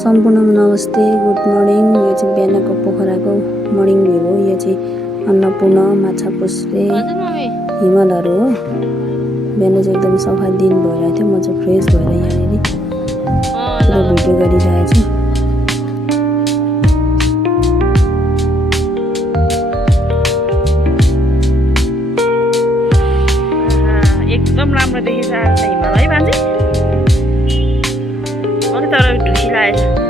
सम्पूर्ण नमस्ते, good morning. यो चाहिँ बिहानको पोखराको मर्निङ भ्यू हो। यो चाहिँ अन्नपूर्ण माछा पुछ्रे हिमालहरू हो। बिहान चाहिँ एकदम सफा दिन भइरहेको थियो। म चाहिँ फ्रेस भएर यहाँनिर पुरा भिडियो गरिरहेको छु। एकदम राम्रो देखिन्छ आज हिमाल है बाजे। अनि तर ढुसी लागेछ।